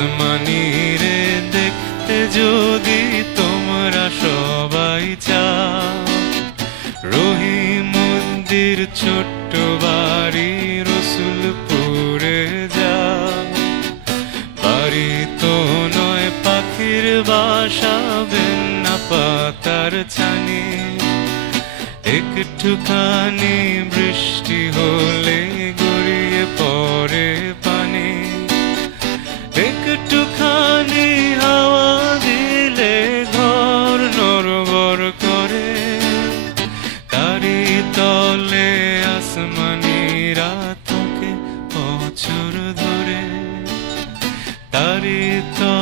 আসমানি রে দেখতে যদি তোমরা সবাই চাও, রহিমুদ্দির ছোট্ট বাড়ি রসুলপুরে যাও। বাড়ি তো নয় পাখির বাসা, বেন্না পাতার ছানি, একটুখানি বৃষ্টি হলে গড়িয়ে পড়ে পানি, একটুখানি হাওয়া দিলে ঘর নড়বড় করে। তারি তলে আসমানিরা থাকে বছর ধরে, তারি তলে